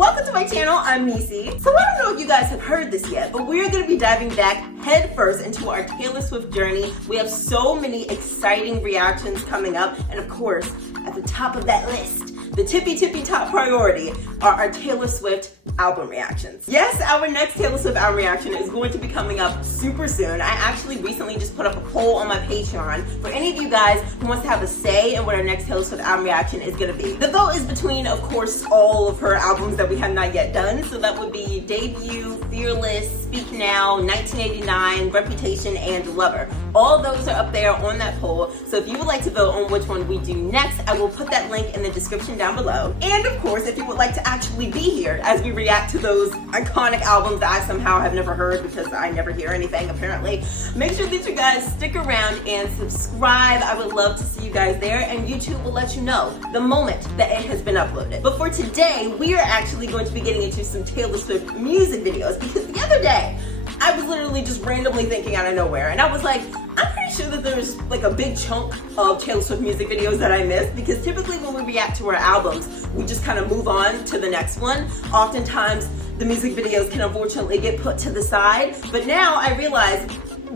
Welcome to my channel, I'm Nisi. So I don't know if you guys have heard this yet, but we're going to be diving back head first into our Taylor Swift journey. We have so many exciting reactions coming up, and of course, at the top of that list, the tippy top priority are our Taylor Swift album reactions. Yes, our next Taylor Swift album reaction is going to be coming up super soon. I actually recently just put up a poll on my Patreon for any of you guys who wants to have a say in what our next Taylor Swift album reaction is going to be. The vote is between, of course, all of her albums that we have not yet done. So that would be Debut, Fearless, Speak Now, 1989, Reputation, and Lover. All of those are up there on that poll. So if you would like to vote on which one we do next, I will put that link in the description down below. And of course, if you would like to actually be here as we react to those iconic albums that I somehow have never heard because I never hear anything apparently, make sure that you guys stick around and subscribe. I would love to see you guys there, and YouTube will let you know the moment that it has been uploaded. But for today, we are actually going to be getting into some Taylor Swift music videos, because the other day, I was literally just randomly thinking out of nowhere, and I was like, I'm pretty sure that there's like a big chunk of Taylor Swift music videos that I missed, because typically when we react to our albums, we just kind of move on to the next one. Oftentimes, the music videos can unfortunately get put to the side, but now I realize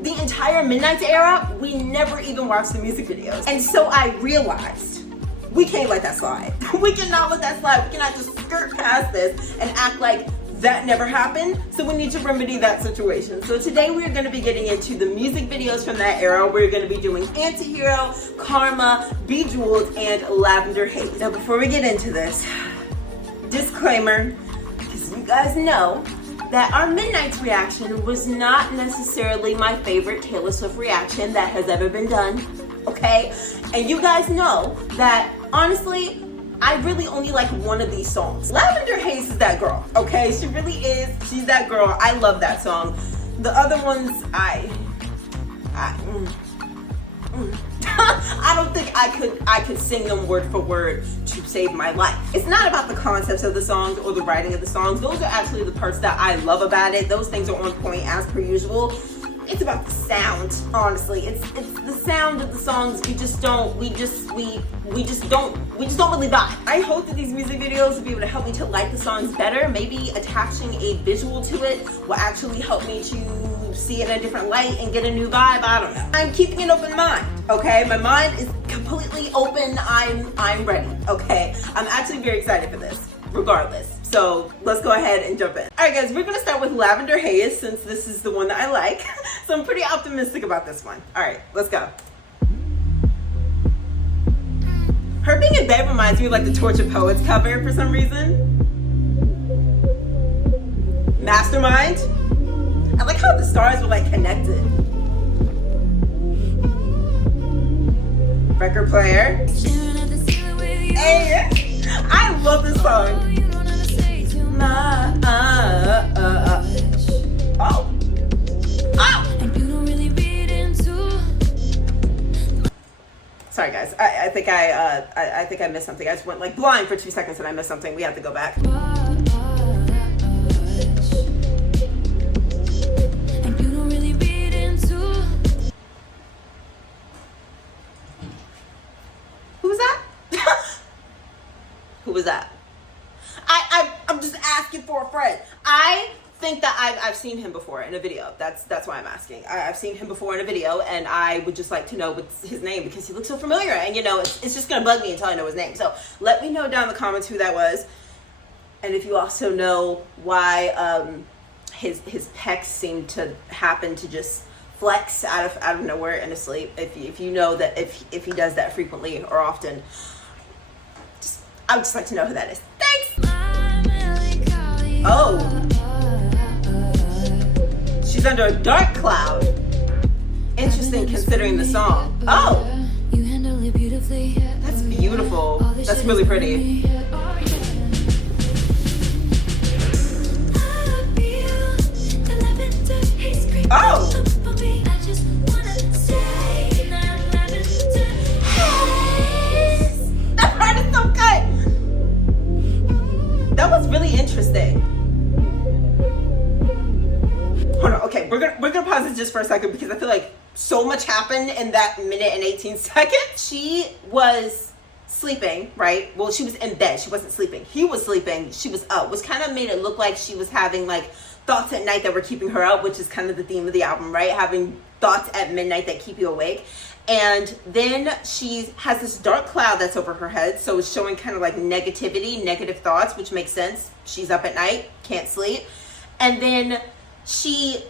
the entire Midnights era, we never even watched the music videos. And so I realized, we can't let that slide. We cannot let that slide. We cannot just skirt past this and act like that never happened. So we need to remedy that situation. So today we're going to be getting into the music videos from that era. We're going to be doing Antihero, Karma, Bejeweled, and Lavender Haze. Now before we get into this, disclaimer, because you guys know that our Midnights reaction was not necessarily my favorite Taylor Swift reaction that has ever been done, okay? And you guys know that, honestly, I really only like one of these songs. Lavender Haze is that girl, okay? She really is. She's that girl. I love that song. The other ones, I don't think I could sing them word for word to save my life. It's not about the concepts of the songs or the writing of the songs. Those are actually the parts that I love about it. Those things are on point as per usual. It's about the sound, honestly. It's the sound of the songs. We just don't really vibe. I hope that these music videos will be able to help me to like the songs better. Maybe attaching a visual to it will actually help me to see it in a different light and get a new vibe. I don't know. I'm keeping an open mind, okay? My mind is completely open. I'm ready, okay? I'm actually very excited for this, regardless. So let's go ahead and jump in. All right, guys, we're gonna start with Lavender Haze since this is the one that I like. So I'm pretty optimistic about this one. All right, let's go. Her being in bed reminds me of like the Tortured Poets cover for some reason. Mastermind. I like how the stars were like connected. Record player. Hey, I love this song. Sorry guys, I think I missed something. I just went like blind for 2 seconds and I missed something. We have to go back. Who was that? Who was that? I'm just asking for a friend. I think that I've seen him before in a video. That's why I'm asking. I've seen him before in a video, and I would just like to know what's his name, because he looks so familiar, and you know, it's just gonna bug me until I know his name. So let me know down in the comments who that was, and if you also know why his pecs seem to happen to just flex out of nowhere in his sleep. If you know that if he does that frequently or often, I would just like to know who that is. Thanks! Oh. She's under a dark cloud. Interesting considering the song. Oh. That's beautiful. That's really pretty. Oh. That part is so good. That was really interesting. Hold on, okay, we're gonna pause it just for a second because I feel like so much happened in that minute and 18 seconds. She was sleeping, right? Well, she was in bed. She wasn't sleeping. He was sleeping. She was up. Which kind of made it look like she was having like thoughts at night that were keeping her up, which is kind of the theme of the album, right? Having thoughts at midnight that keep you awake. And then she has this dark cloud that's over her head. So it's showing kind of like negativity, negative thoughts, which makes sense. She's up at night, can't sleep. And then she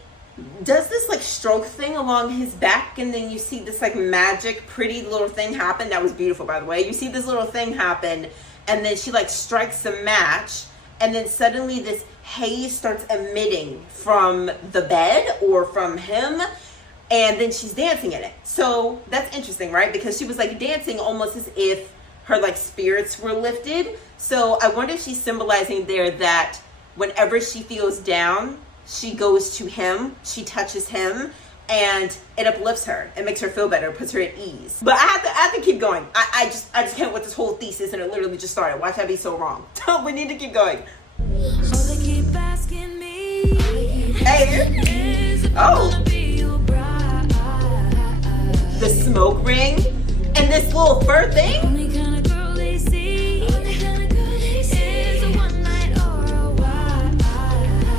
does this like stroke thing along his back, and then you see this like magic pretty little thing happen. That was beautiful, by the way. You see this little thing happen, and then she like strikes a match, and then suddenly this haze starts emitting from the bed or from him, and then she's dancing in it. So that's interesting, right? Because she was like dancing almost as if her like spirits were lifted. So I wonder if she's symbolizing there that whenever she feels down, she goes to him, she touches him, and it uplifts her. It makes her feel better, puts her at ease. But I have to keep going. I just can't with this whole thesis, and it literally just started. Watch I be so wrong. We need to keep going. So they keep asking me, Hey. Oh. The smoke ring and this little fur thing. only kind of girl they see is a one night or a while.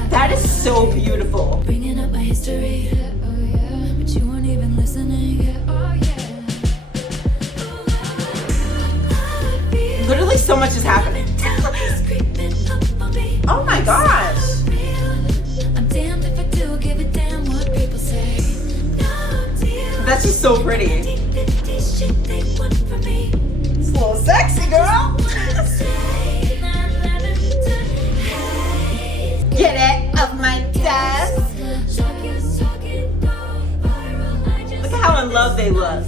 That is so beautiful. Bringing up my history, but you weren't even listening. Oh yeah. Literally so much is happening. Oh my gosh. I'm damned if I do give a damn what people say. No deal. That's just so pretty. It's It's a little sexy, girl. Get it off my desk. Look at how in love they look.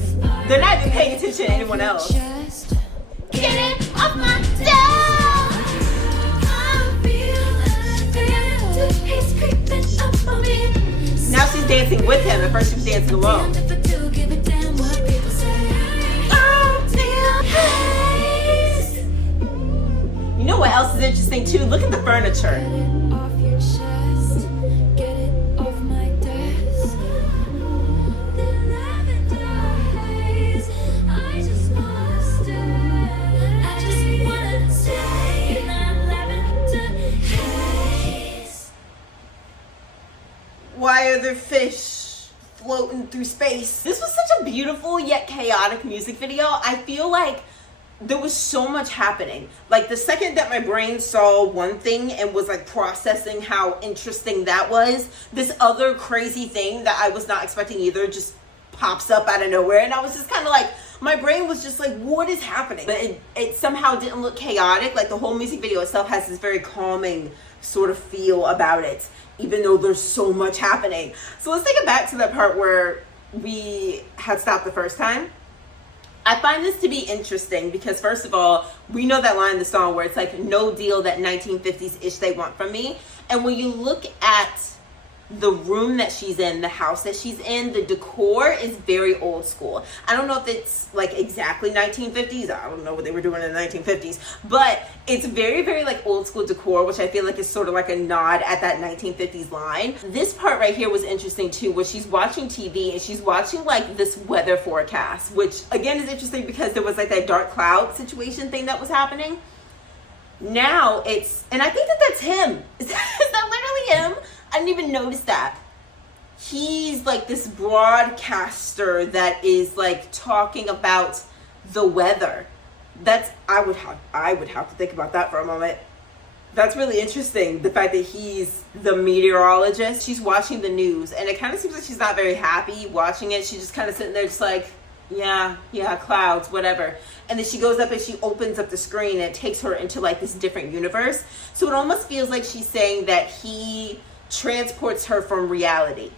They're not even paying attention to anyone else. Get it off my desk. Now she's dancing with him. At first she was dancing alone. You know what else is interesting too? Look at the furniture. Why are there fish floating through space? This was such a beautiful yet chaotic music video. I feel like there was so much happening. Like the second that my brain saw one thing and was like processing how interesting that was, this other crazy thing that I was not expecting either just pops up out of nowhere. And I was just kind of like, my brain was just like, what is happening? But it somehow didn't look chaotic. Like the whole music video itself has this very calming sort of feel about it, even though there's so much happening. So let's take it back to that part where we had stopped the first time. I find this to be interesting because first of all, we know that line in the song where it's like, no deal, that 1950s-ish they want from me. And when you look at the room that she's in, the house that she's in, the decor is very old school. I don't know if it's like exactly 1950s. I don't know what they were doing in the 1950s, but it's very, very like old school decor, which I feel like is sort of like a nod at that 1950s line. This part right here was interesting too, where she's watching TV and she's watching like this weather forecast, which again is interesting because there was like that dark cloud situation thing that was happening. Now it's, and I think that that's him. Is that literally him? I didn't even notice that. He's like this broadcaster that is like talking about the weather. That's, I would have to think about that for a moment. That's really interesting, the fact that he's the meteorologist. She's watching the news and it kind of seems like she's not very happy watching it. She's just kind of sitting there just like, yeah, clouds, whatever. And then she goes up and she opens up the screen and it takes her into like this different universe. So it almost feels like she's saying that he transports her from reality.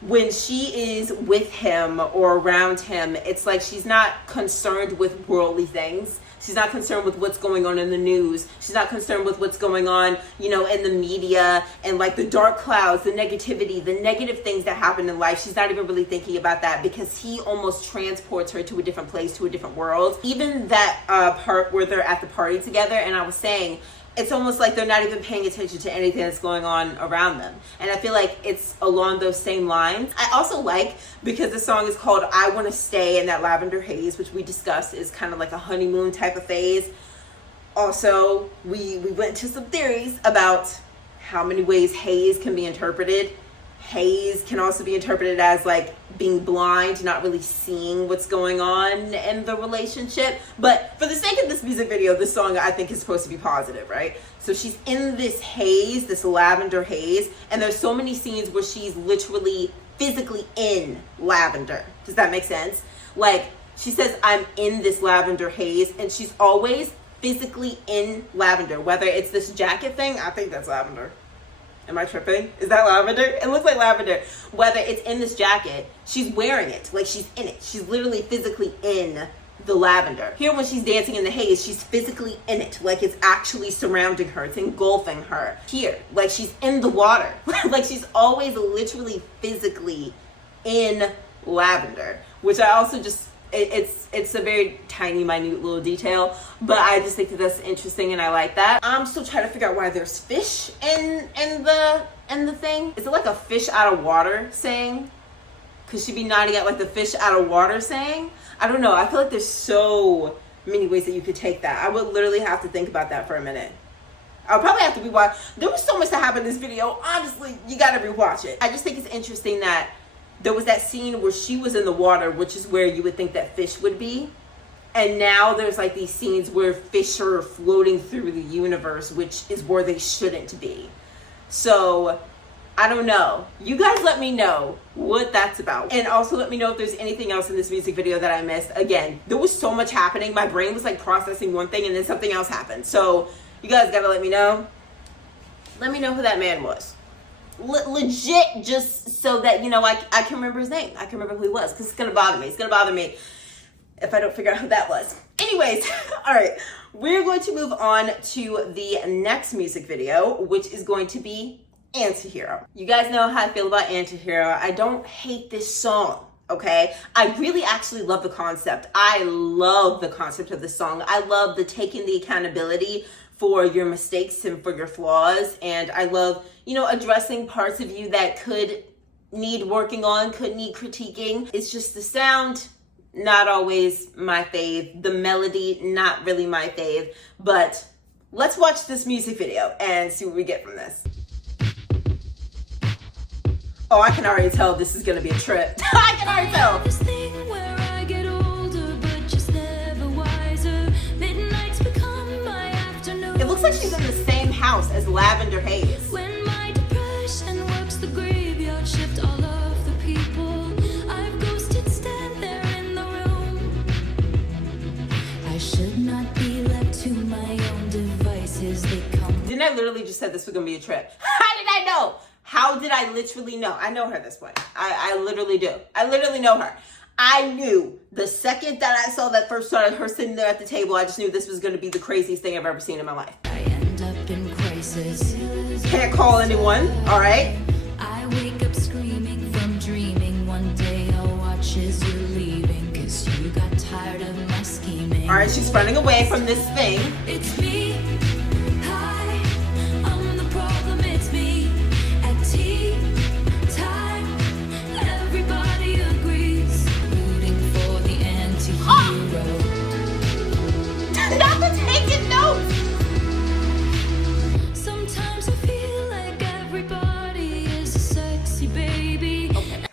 When she is with him or around him, it's like she's not concerned with worldly things. She's not concerned with what's going on in the news. She's not concerned with what's going on, you know, in the media and like the dark clouds, the negativity, the negative things that happen in life. She's not even really thinking about that because he almost transports her to a different place, to a different world. Even that part where they're at the party together, and I was saying, it's almost like they're not even paying attention to anything that's going on around them. And I feel like it's along those same lines. I also like, because the song is called I Want to Stay in that Lavender Haze, which we discussed is kind of like a honeymoon type of phase. Also, we went into some theories about how many ways haze can be interpreted. Haze can also be interpreted as like being blind, not really seeing what's going on in the relationship. But for the sake of this music video, this song I think is supposed to be positive, right? So she's in this haze, this lavender haze, and there's so many scenes where she's literally physically in lavender. Does that make sense? Like, she says, I'm in this lavender haze, and she's always physically in lavender. Whether it's this jacket thing, I think that's lavender. Am I tripping? Is that lavender? It looks like lavender. Whether it's in this jacket, she's wearing it. Like, she's in it. She's literally physically in the lavender. Here, when she's dancing in the haze, she's physically in it. Like, it's actually surrounding her. It's engulfing her. Here, like, she's in the water. Like, she's always literally physically in lavender. Which I also just... It's a very tiny, minute little detail, but I just think that that's interesting, and I like that. I'm still trying to figure out why there's fish in the thing. Is it like a fish out of water saying? Could she be nodding at like the fish out of water saying? I don't know. I feel like there's so many ways that you could take that. I would literally have to think about that for a minute. I'll probably have to rewatch. There was so much that happened in this video. Honestly, you gotta rewatch it. I just think it's interesting that there was that scene where she was in the water, which is where you would think that fish would be. And now there's like these scenes where fish are floating through the universe, which is where they shouldn't be. So, I don't know. You guys let me know what that's about. And also let me know if there's anything else in this music video that I missed. Again, there was so much happening. My brain was like processing one thing and then something else happened. So, you guys gotta let me know. Let me know who that man was. Legit, just so that, you know, I can remember his name. I can remember who he was, because it's going to bother me. It's going to bother me if I don't figure out who that was. Anyways, all right. We're going to move on to the next music video, which is going to be Antihero. You guys know how I feel about Antihero. I don't hate this song, okay? I really actually love the concept. I love the concept of this song. I love the taking the accountability for your mistakes and for your flaws. And I love, you know, addressing parts of you that could need working on, could need critiquing. It's just the sound, not always my fave. The melody, not really my fave. But let's watch this music video and see what we get from this. Oh, I can already tell this is gonna be a trip. I can already tell. This thing where I get older, but just never wiser. Midnights become my afternoon. It looks like she's in the same house as Lavender Haze. When my depression works the graveyard shift, all of the people I've ghosted stand there in the room. I should not be left to my own devices. They come. Didn't I literally just said this was gonna be a trip? How did I know? How did I literally know? I know her at this point. I literally do. I literally know her. I knew the second that I saw that first shot of her sitting there at the table, I just knew this was going to be the craziest thing I've ever seen in my life. I end up in crisis. Can't call anyone, all right? I wake up screaming from dreaming. One day I'll watch as you're leaving, 'cause you got tired of my scheming. All right, she's running away from this thing. It's me. Hi, I'm the problem. It's me. At tea time, everybody agrees. Rooting for the anti-hero. Not the taking notes. Sometimes I feel like everybody is a sexy baby. Okay.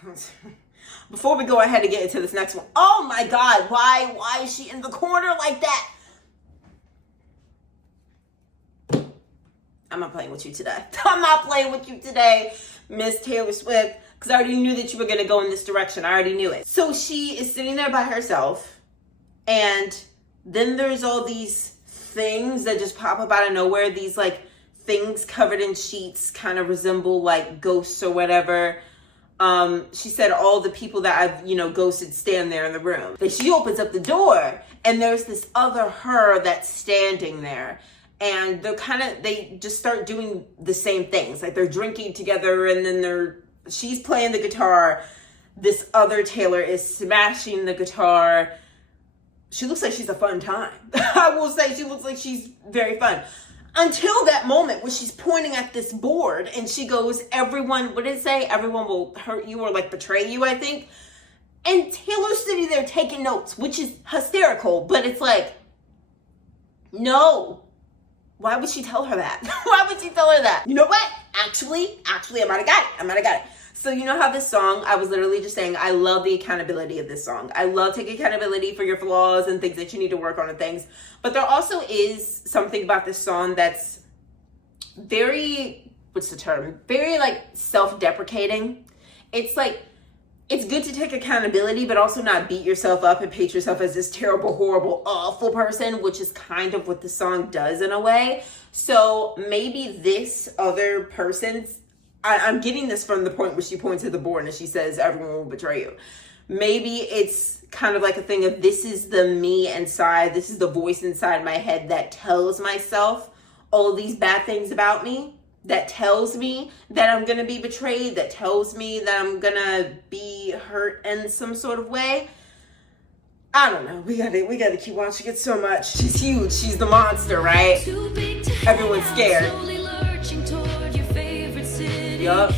Before we go ahead and get into this next one, oh my God, why is she in the corner like that? I'm not playing with you today. I'm not playing with you today, Miss Taylor Swift, because I already knew that you were going to go in this direction. I already knew it. So she is sitting there by herself, and then there's all these things that just pop up out of nowhere. These like things covered in sheets kind of resemble like ghosts or whatever. She said all the people that I've, you know, ghosted stand there in the room. Then she opens up the door, and there's this other her that's standing there. And they just start doing the same things. Like they're drinking together, and then she's playing the guitar. This other Taylor is smashing the guitar. She looks like she's a fun time. I will say she looks like she's very fun. Until that moment when she's pointing at this board and she goes, everyone, what did it say? Everyone will hurt you or like betray you, I think. And Taylor's sitting there taking notes, which is hysterical, but it's like, no. Why would she tell her that? Why would she tell her that? You know what? Actually, I might have got it. So you know how this song, I was literally just saying, I love the accountability of this song. I love taking accountability for your flaws and things that you need to work on and things. But there also is something about this song that's very, what's the term? Very like self-deprecating. It's like, it's good to take accountability, but also not beat yourself up and paint yourself as this terrible, horrible, awful person, which is kind of what the song does in a way. So maybe this other person's, I'm getting this from the point where she points to the board and she says, everyone will betray you. Maybe it's kind of like a thing of, this is the me inside. This is the voice inside my head that tells myself all these bad things about me, that tells me that I'm going to be betrayed, that tells me that I'm going to be hurt in some sort of way. I don't know. We gotta keep watching it so much. She's huge. She's the monster, right? Everyone's scared. Yup.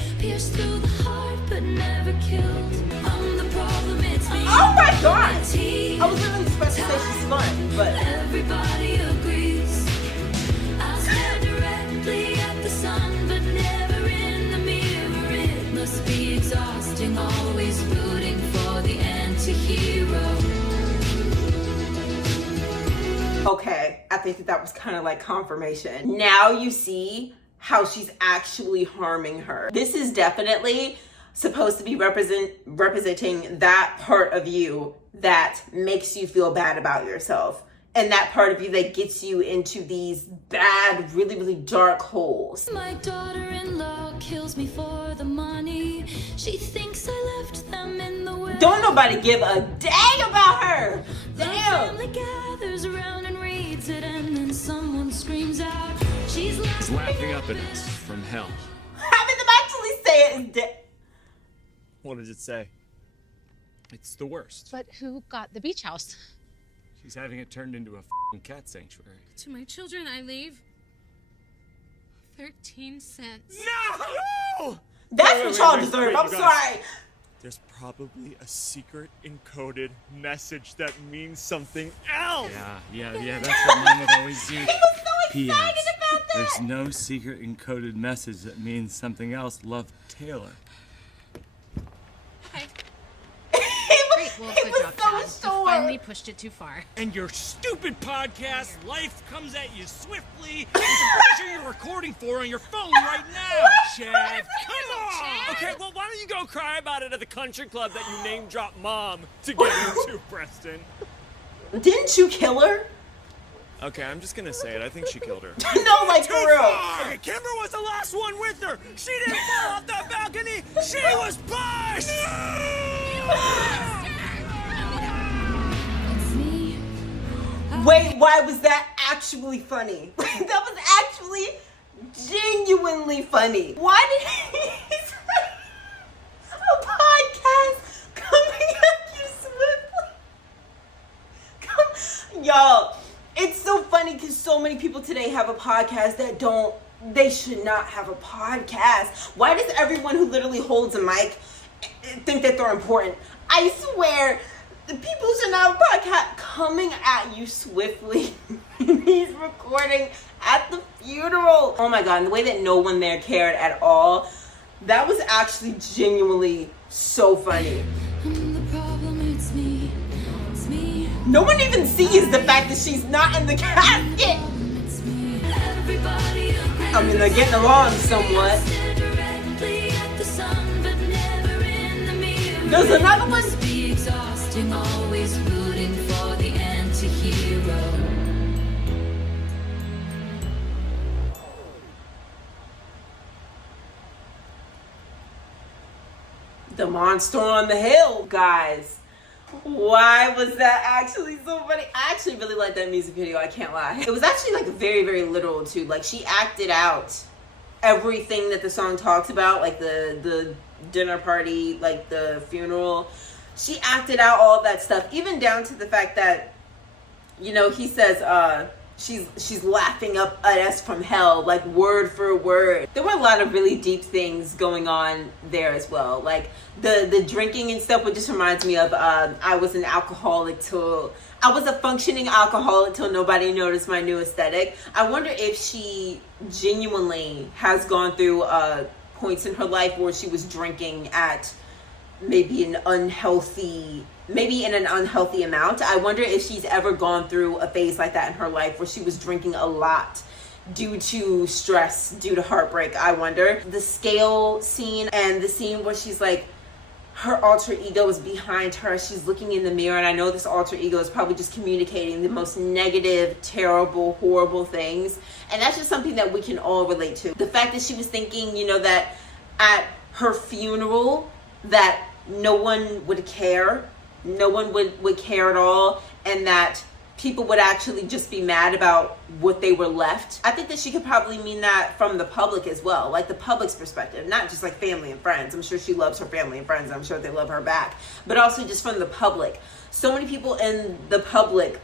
Oh my god! I was really supposed to say she's fun, but everybody agrees. I'll stare directly at the sun, but never in the mirror. It must be exhausting, always rooting for the anti-hero. okay, I think that was kind of like confirmation. Now you see how she's actually harming her. This is definitely supposed to be representing that part of you that makes you feel bad about yourself. And that part of you that gets you into these bad, really, really dark holes. My daughter-in-law kills me for the money. She thinks I left them in the will. Don't nobody give a dang about her. The Damn. family gathers around and reads it, and then someone screams out, she's He's laughing up at us from hell. Having them actually say it. What does it say? It's the worst. But who got the beach house? She's having it turned into a f***ing cat sanctuary. To my children, I leave 13 cents. No! That's what y'all deserve. wait, I'm you guys. sorry. There's probably a secret encoded message that means something else. Yeah, that's what Mom would always do. He was so excited about that. There's no secret encoded message that means something else. Love, Taylor. Hey. Great, Well, he good was job, so Chad. sure. You finally pushed it too far. And your stupid podcast, life comes at you swiftly. It's a picture you're recording for on your phone right now. Chad, come on! Okay, well, why don't you go cry about it at the country club that you name dropped Mom to get into, Preston? Didn't you kill her? Okay, I'm just gonna say it. I think she killed her. No, like for real. Okay, Kimber was the last one with her. She didn't fall off the balcony. She was pushed. It's me. Wait, why was that actually funny? That was actually genuinely funny. Why did he say a podcast coming at you swiftly? Y'all, it's so funny because so many people today have a podcast that they should not have a podcast. Why does everyone who literally holds a mic think that they're important? I swear, the people should not have a podcast coming at you swiftly. He's recording at the funeral. Oh my God, and the way that no one there cared at all, that was actually genuinely so funny. I'm the problem, it's me. It's me. No one even sees the fact that she's not in the casket. It's me. Everybody agrees. I mean, they're getting along somewhat. Stare directly at the sun, but never in the mirror. There's another one. Must be exhausting, always rooting for the anti-hero. The monster on the hill, guys. Why was that actually so funny? I actually really like that music video, I can't lie. It was actually like very, very literal too. Like she acted out everything that the song talks about, like the dinner party, like the funeral. She acted out all that stuff, even down to the fact that, you know, he says, she's laughing up at us from hell, like word for word. There were a lot of really deep things going on there as well. Like the drinking and stuff, which just reminds me of I was a functioning alcoholic till nobody noticed my new aesthetic. I wonder if she genuinely has gone through points in her life where she was drinking at maybe in an unhealthy amount. I wonder if she's ever gone through a phase like that in her life where she was drinking a lot due to stress, due to heartbreak. I wonder. The scale scene and the scene where she's like, her alter ego is behind her, she's looking in the mirror, and I know this alter ego is probably just communicating the most negative, terrible, horrible things, and that's just something that we can all relate to. The fact that she was thinking, you know, that at her funeral that no one would care, no one would care at all, and that people would actually just be mad about what they were left. I think that she could probably mean that from the public as well, like the public's perspective, not just like family and friends. I'm sure she loves her family and friends. I'm sure they love her back, but also just from the public. So many people in the public,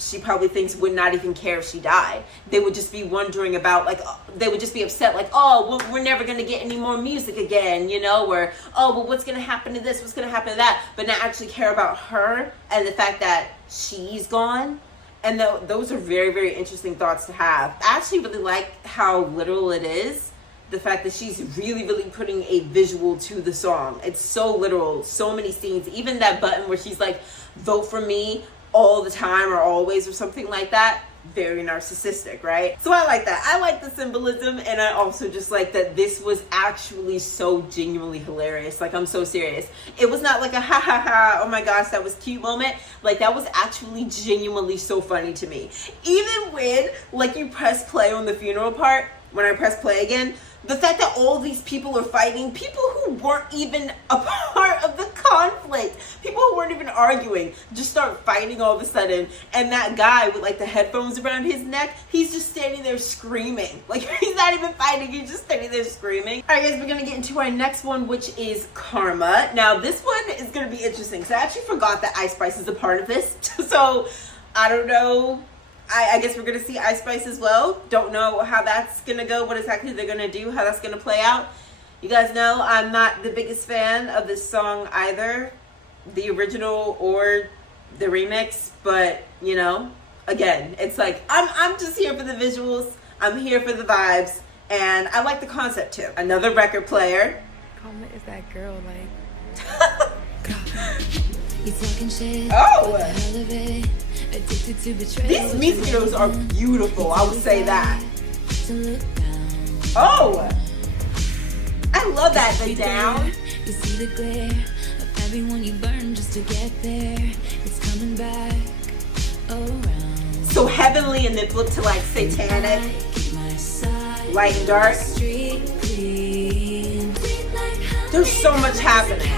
she probably thinks would not even care if she died. They would just be wondering about, like, they would just be upset, like, oh, we're never going to get any more music again, you know, or, oh, well, what's going to happen to this? What's going to happen to that? But not actually care about her and the fact that she's gone. And those are very, very interesting thoughts to have. I actually really like how literal it is. The fact that she's really, really putting a visual to the song. It's so literal, so many scenes. Even that button where she's like, vote for me all the time or always or something like that. Very narcissistic, right? So I like that. I like the symbolism, and I also just like that this was actually so genuinely hilarious. Like, I'm so serious. It was not like a ha ha ha, oh my gosh, that was cute moment. Like, that was actually genuinely so funny to me. Even when, like, you press play on the funeral part, when I press play again, the fact that all these people are fighting, people who weren't even a part of the conflict, people who weren't even arguing, just start fighting all of a sudden. And that guy with like the headphones around his neck, he's just standing there screaming. Like, he's not even fighting, he's just standing there screaming. All right, guys, we're gonna get into our next one, which is Karma. Now, this one is gonna be interesting. So I actually forgot that Ice Spice is a part of this. So I don't know. I guess we're going to see Ice Spice as well. Don't know how that's going to go, what exactly they're going to do, how that's going to play out. You guys know I'm not the biggest fan of this song either, the original or the remix, but, you know, again, it's like, I'm just here for the visuals, I'm here for the vibes, and I like the concept too. Another record player. Karma is that girl, like... Oh! These music videos are beautiful, I would say that. Oh! I love that, the down. You see the glare of everyone you burn just to get there. It's coming back around. So heavenly and then flip to like satanic, light and dark. There's so much happening.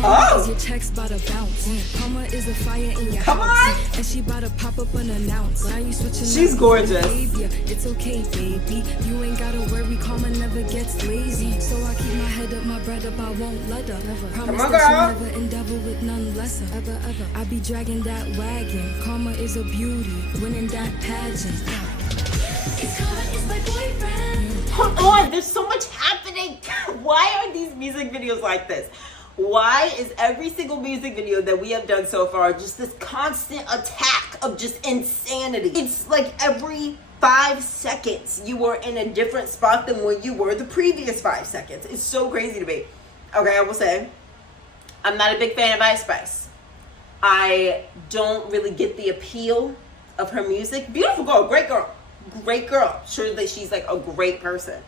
Oh! Your text about to bounce. Karma is a fire in your Come house. on! And she about to pop up unannounced. Now you switching. She's gorgeous. Behavior. It's okay, baby. You ain't gotta worry. Karma never gets lazy. So I keep my head up, my bread up. I won't let her. Promise Come on, that girl. you never endeavor with none lesser. Ever. I be dragging that wagon. Karma is a beauty. Winning that pageant. Karma is my boyfriend. Hold on, there's so much happening. Why are these music videos like this? Why is every single music video that we have done so far just this constant attack of just insanity? It's like every 5 seconds you were in a different spot than when you were the previous 5 seconds. It's so crazy to me. Okay, I will say, I'm not a big fan of Ice Spice. I don't really get the appeal of her music. Beautiful girl, great girl, great girl. Sure that she's like a great person.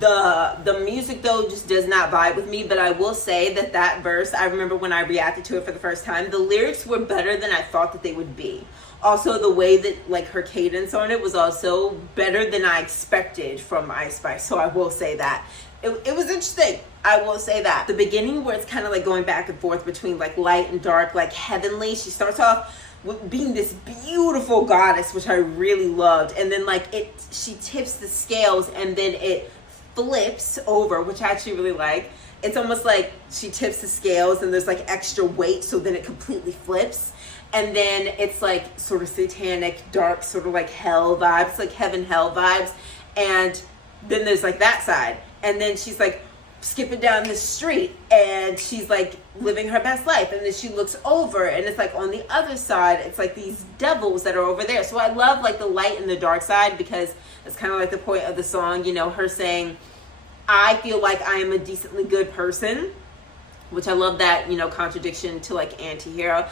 The music though just does not vibe with me, but I will say that verse, I remember when I reacted to it for the first time, the lyrics were better than I thought that they would be. Also, the way that like her cadence on it was also better than I expected from Ice Spice. So I will say that it was interesting. I will say that the beginning where it's kind of like going back and forth between like light and dark, like heavenly. She starts off with being this beautiful goddess, which I really loved, and then like she tips the scales and then it flips over, which I actually really like, it's almost like she tips the scales and there's like extra weight, so then it completely flips. And then it's like sort of satanic, dark, sort of like hell vibes, like heaven, hell vibes. And then there's like that side. And then she's like skipping down the street and she's like living her best life. And then she looks over and it's like on the other side, it's like these devils that are over there. So I love like the light and the dark side, because it's kind of like the point of the song, you know, her saying, I feel like I am a decently good person, which I love that, you know, contradiction to like anti-hero.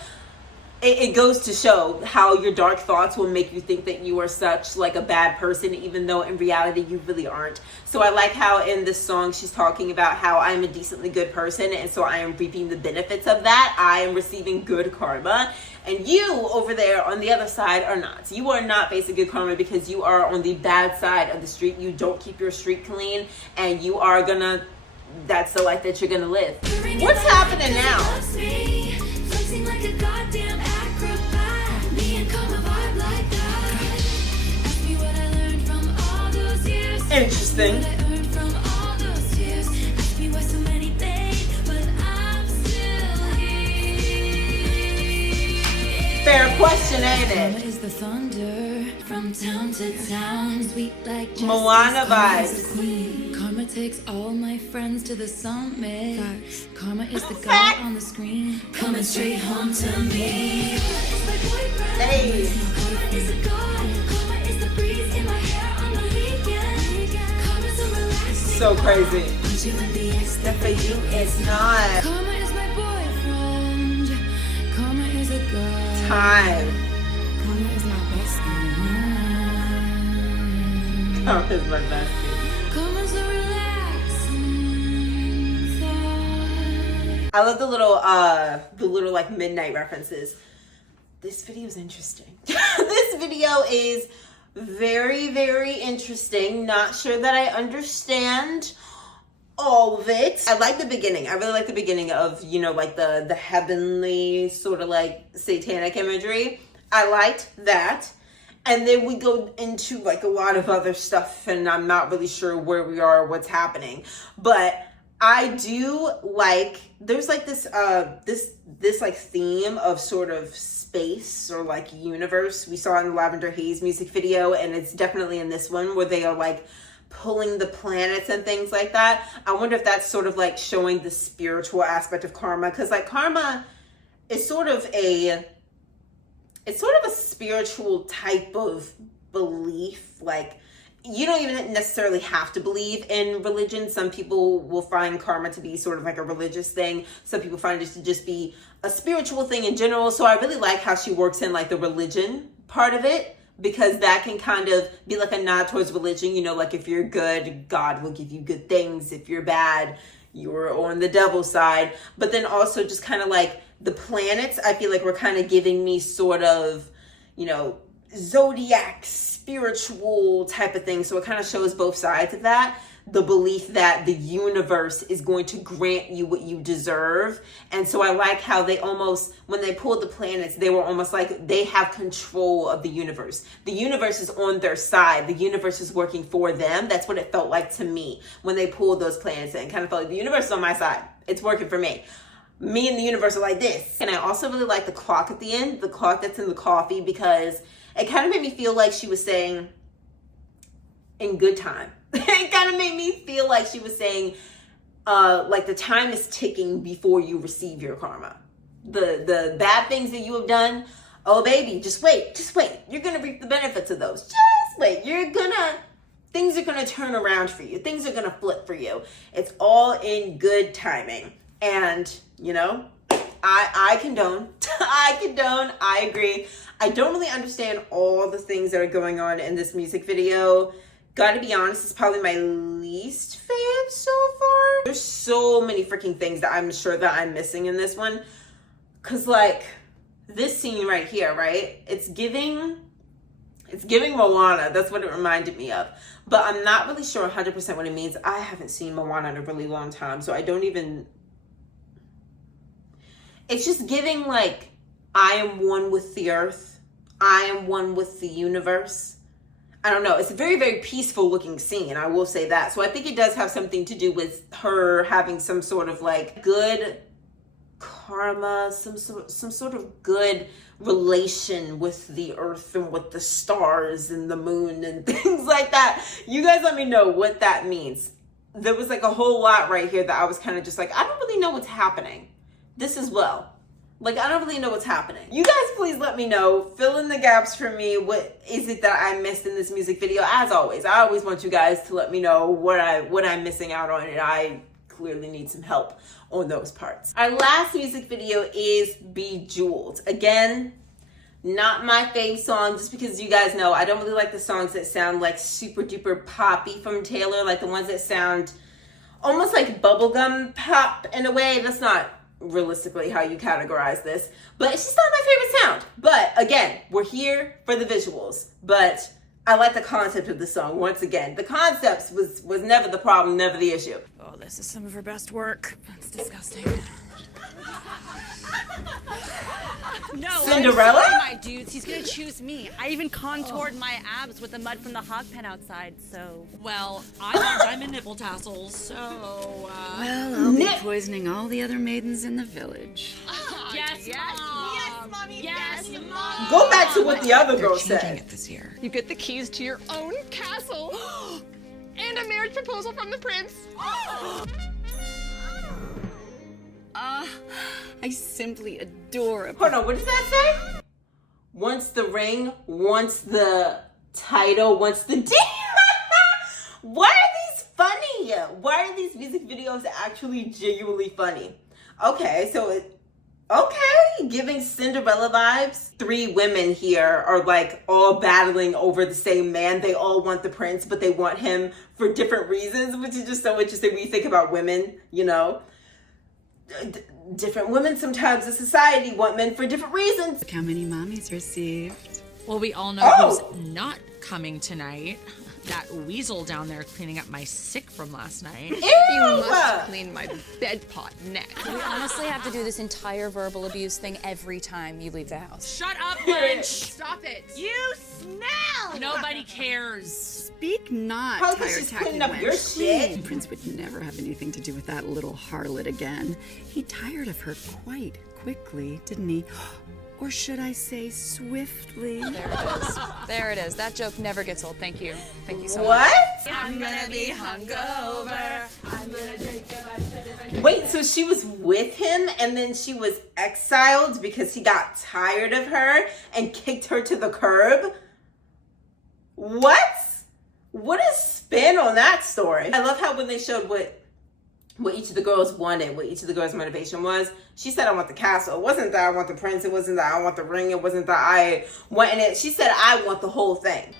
It goes to show how your dark thoughts will make you think that you are such like a bad person, even though in reality you really aren't. So I like how in this song she's talking about how I'm a decently good person, and so I am reaping the benefits of that. I am receiving good karma, and you over there on the other side are not. You are not facing good karma because you are on the bad side of the street. You don't keep your street clean, and you are gonna, that's the life that you're gonna live. What's happening now? Flexing like a goddamn acrobat. Me and karma vibe like that. Ask me what I learned from all those years. Interesting. What I earned from all those tears. Ask me why so many fade, but I'm still here. Fair question, ain't Karma it? is the thunder from town to town. Sweet like justice. Moana Karma is vibes. the queen. Karma takes all my friends to the summit. Karma is the god on the screen. Coming straight home to me. Hey. Karma is a god. Karma is the breeze in my hair on the weekend. Karma's a relaxing. So crazy. Aren't you in the ex That for you, it's not Karma is my boyfriend. Karma is a god. time. Karma is my bestie. Oh, is my bestie. Karma's a relaxing thought. I love the little like midnight references. This video is interesting. This video is very, very interesting. Not sure that I understand all of it. I like the beginning. I really like the beginning of, you know, like the heavenly sort of like satanic imagery. I liked that. And then we go into like a lot of other stuff, and I'm not really sure where we are or what's happening. But I do like, there's like this this like theme of sort of space or like universe we saw in the Lavender Haze music video, and it's definitely in this one where they are like pulling the planets and things like that. I wonder if that's sort of like showing the spiritual aspect of karma, because like karma is sort of a spiritual type of belief. Like, you don't even necessarily have to believe in religion. Some people will find karma to be sort of like a religious thing. Some people find it to just be a spiritual thing in general. So I really like how she works in like the religion part of it, because that can kind of be like a nod towards religion. You know, like if you're good, God will give you good things. If you're bad, you're on the devil's side. But then also just kind of like the planets, I feel like were kind of giving me sort of, you know, zodiac spiritual type of thing. So it kind of shows both sides of that. The belief that the universe is going to grant you what you deserve. And so I like how they almost, when they pulled the planets, they were almost like they have control of the universe. The universe is on their side. The universe is working for them. That's what it felt like to me when they pulled those planets in. It kind of felt like the universe is on my side. It's working for me. Me and the universe are like this. And I also really like the clock at the end, the clock that's in the coffee, because it kind of made me feel like she was saying, in good time. It kind of made me feel like she was saying, like the time is ticking before you receive your karma. The bad things that you have done, oh baby, just wait. You're going to reap the benefits of those. Just wait. Things are going to turn around for you. Things are going to flip for you. It's all in good timing. And, you know, I condone. I agree. I don't really understand all the things that are going on in this music video. Gotta be honest, it's probably my least fan so far. There's so many freaking things that I'm sure that I'm missing in this one. Cause like this scene right here, right? It's giving Moana. That's what it reminded me of. But I'm not really sure 100% what it means. I haven't seen Moana in a really long time, so I don't even... It's just giving like, I am one with the earth. I am one with the universe. I don't know. It's a very, very peaceful looking scene. I will say that. So I think it does have something to do with her having some sort of like good karma, some sort of good relation with the earth and with the stars and the moon and things like that. You guys let me know what that means. There was like a whole lot right here that I was kind of just like, I don't really know what's happening. This as well. Like, I don't really know what's happening. You guys please let me know. Fill in the gaps for me. What is it that I missed in this music video? As always, I always want you guys to let me know what I'm missing out on, and I clearly need some help on those parts. Our last music video is Bejeweled. Again, not my fave song, just because you guys know I don't really like the songs that sound like super duper poppy from Taylor, like the ones that sound almost like bubblegum pop in a way. That's not realistically how you categorize this, but it's just not my favorite sound. But again, we're here for the visuals, but I like the concept of the song. Once again, the concept was never the problem, never the issue. Oh, this is some of her best work. That's disgusting. No, Cinderella? I'm sorry, my dudes. He's gonna choose me. I even contoured my abs with the mud from the hog pen outside, so. Well, I want diamond nipple tassels, so, Well, I'll be poisoning all the other maidens in the village. Yes, Mom! Yes, Mommy! Yes, Mom! Go back to what the other girl Changing said. it this year. You get the keys to your own castle and a marriage proposal from the prince. I simply adore it. Hold on, what does that say? Once the ring, once the title, once the deal. Why are these funny? Why are these music videos actually genuinely funny? Okay, so okay, giving Cinderella vibes. 3 women here are like all battling over the same man. They all want the prince, but they want him for different reasons, which is just so interesting when you think about women, you know. Different women sometimes in society want men for different reasons. Look how many mommies received. Well, we all know who's not coming tonight. That weasel down there cleaning up my sick from last night. Ew! You must clean my bed pot next. We honestly have to do this entire verbal abuse thing every time you leave the house. Shut up, Lynch! Stop it. You smell! Nobody cares. Speak not, Probably 'cause tired she's tacky cleaning up wench. your shit. The prince would never have anything to do with that little harlot again. He tired of her quite quickly, didn't he? Or should I say swiftly? There it is. There it is. That joke never gets old. Thank you. Thank you so much. What? I'm gonna be hungover. Wait, so she was with him and then she was exiled because he got tired of her and kicked her to the curb? What? What a spin on that story. I love how when they showed what each of the girls wanted, what each of the girls' motivation was. She said, I want the castle. It wasn't that I want the prince. It wasn't that I want the ring. It wasn't that I want it. She said, I want the whole thing.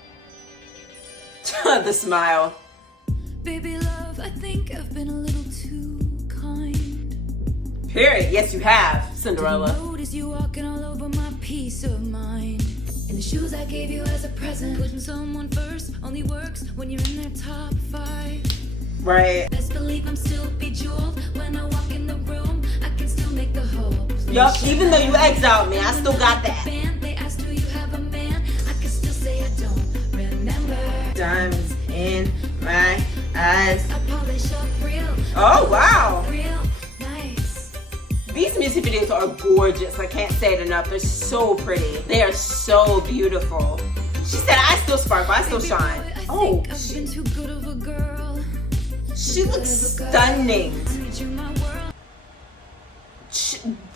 The smile. Baby love, I think I've been a little too kind. Period. Yes, you have, Cinderella. Notice you walking all over my peace of mind. And the shoes I gave you as a present. Putting someone first only works when you're in their top 5. Right. Best believe I'm still bejeweled. When I walk in the room, I can still make the whole place Yup, even though you shine. exiled me, I still got that. They asked, do you have a man? I can still say I don't remember. Diamonds in my eyes. I polish up real. Oh, wow. Real nice. These music videos are gorgeous. I can't say it enough. They're so pretty. They are so beautiful. She said, I still sparkle. I still shine. I Oh, think I've been too good of a girl. she looks stunning. Made you my world.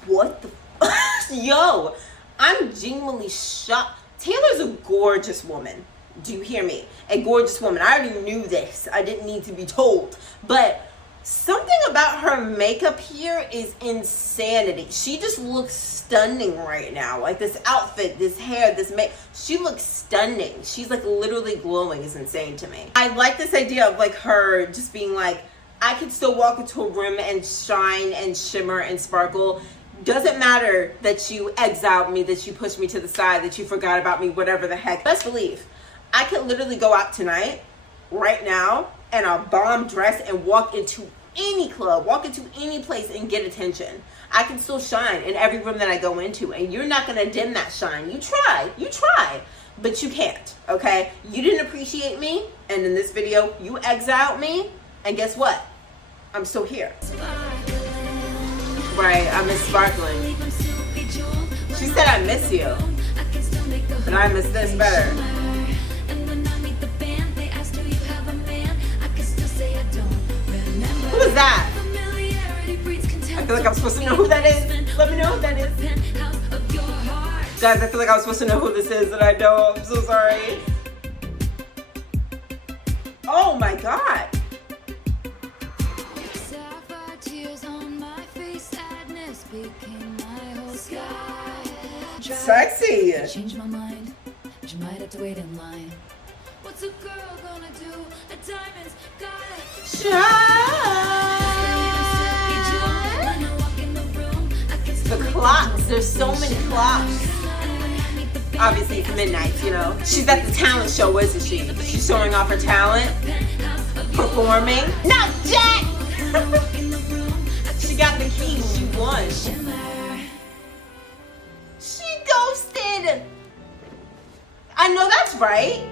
What the Yo, I'm genuinely shocked. Taylor's a gorgeous woman. Do you hear me? A gorgeous woman. I already knew this. I didn't need to be told. But something about her makeup here is insanity. She just looks stunning right now. Like this outfit, this hair, this make. She looks stunning. She's like literally glowing. Is insane to me. I like this idea of like her just being like, I could still walk into a room and shine and shimmer and sparkle. Doesn't matter that you exiled me, that you pushed me to the side, that you forgot about me, whatever the heck. Best believe, I could literally go out tonight, right now, in a bomb dress and walk into any club, walk into any place and get attention. I can still shine in every room that I go into, and you're not gonna dim that shine. You try, but you can't, okay? You didn't appreciate me, and in this video, you exiled me, and guess what? I'm still here. Right, I miss sparkling. She said I miss you, but I miss this better. Who is that? I feel like I'm supposed to know who that is. Let me know who that is. Guys, I feel like I was supposed to know who this is and I don't. I'm so sorry. Oh my God. Sexy. Change my mind, but you might have to wait in line. What's a girl gonna do? A diamond's gotta shine. The clocks, there's so many clocks. Obviously it's midnight, you know. She's at the talent show, isn't she? She's showing off her talent, performing. Not Jack! She got the keys, she won. She ghosted. I know that's right.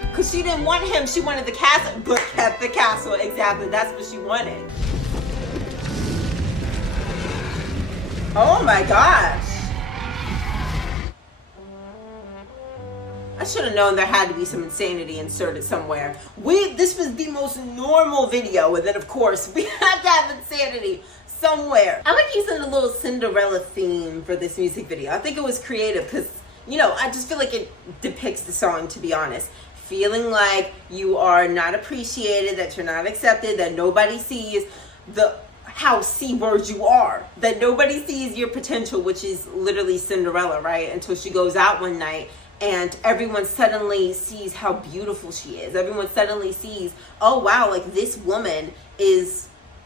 Because she didn't want him, she wanted the castle, but kept the castle. Exactly, that's what she wanted. Oh my gosh. I should have known there had to be some insanity inserted somewhere. This was the most normal video, and then of course we had to have insanity somewhere. I like using the little Cinderella theme for this music video. I think it was creative because, you know, I just feel like it depicts the song, to be honest. Feeling like you are not appreciated, that you're not accepted, that nobody sees how C-word you are, that nobody sees your potential, which is literally Cinderella, right? Until she goes out one night and everyone suddenly sees how beautiful she is. Everyone suddenly sees, oh wow, like this woman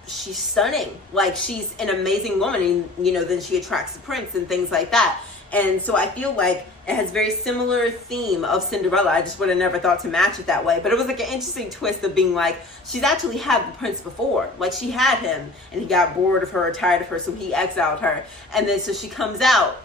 she's stunning. Like she's an amazing woman, and you know, then she attracts the prince and things like that. And so I feel like it has very similar theme of Cinderella. I just would have never thought to match it that way. But it was like an interesting twist of being like, she's actually had the prince before. Like she had him and he got bored of her or tired of her, so he exiled her. And then so she comes out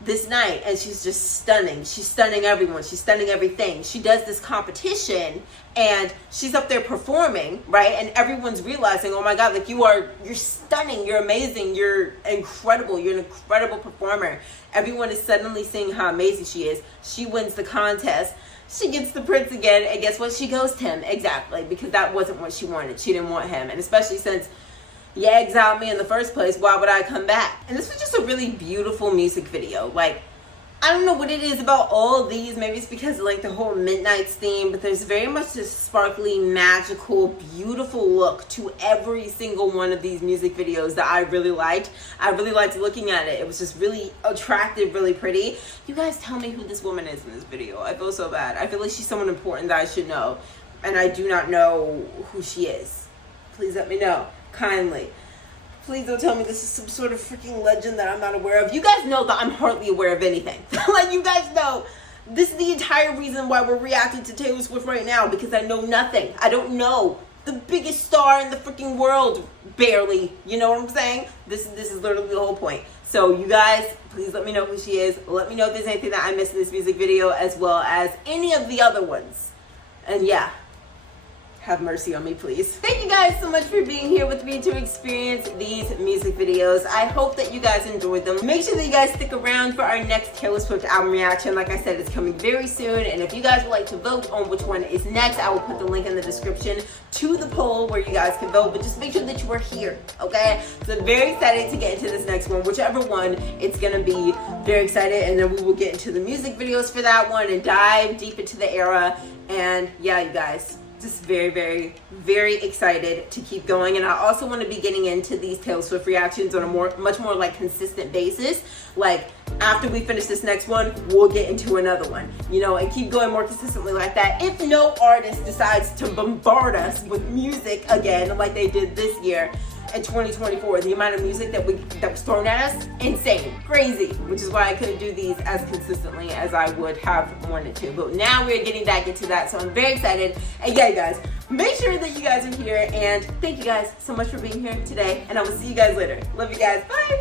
this night and she's just stunning. She's stunning everyone. She's stunning everything. She does this competition and she's up there performing, right? And everyone's realizing, oh my God, like you're stunning, you're amazing, you're incredible, you're an incredible performer. Everyone is suddenly seeing how amazing she is. She wins the contest. She gets the prince again, and guess what? She goes to him. Exactly, because that wasn't what she wanted. She didn't want him, and especially since you exiled me in the first place, why would I come back? And this was just a really beautiful music video. Like, I don't know what it is about all of these. Maybe it's because of like the whole Midnight's theme, but there's very much this sparkly, magical, beautiful look to every single one of these music videos that I really liked. I really liked looking at it. It was just really attractive, really pretty. You guys tell me who this woman is in this video. I feel so bad. I feel like she's someone important that I should know, and I do not know who she is. Please let me know, kindly. Please don't tell me this is some sort of freaking legend that I'm not aware of. You guys know that I'm hardly aware of anything. Like, you guys know, this is the entire reason why we're reacting to Taylor Swift right now, because I know nothing. I don't know the biggest star in the freaking world, barely. You know what I'm saying? This is literally the whole point. So you guys, please let me know who she is. Let me know if there's anything that I missed in this music video, as well as any of the other ones. And yeah, have mercy on me, please. Thank you guys so much for being here with me to experience these music videos. I hope that you guys enjoyed them. Make sure that you guys stick around for our next Taylor Swift album reaction. Like I said, it's coming very soon. And if you guys would like to vote on which one is next, I will put the link in the description to the poll where you guys can vote. But just make sure that you are here, okay? So I'm very excited to get into this next one. Whichever one, it's gonna be very excited. And then we will get into the music videos for that one and dive deep into the era. And yeah, you guys, just very, very, very excited to keep going. And I also want to be getting into these Taylor Swift reactions on a much more like consistent basis. Like after we finish this next one, we'll get into another one, you know, and keep going more consistently like that. If no artist decides to bombard us with music again, like they did this year in 2024, the amount of music that was thrown at us, insane, crazy, which is why I couldn't do these as consistently as I would have wanted to. But now we're getting back into that, so I'm very excited. And yeah, you guys, make sure that you guys are here, and thank you guys so much for being here today, and I will see you guys later. Love you guys. Bye.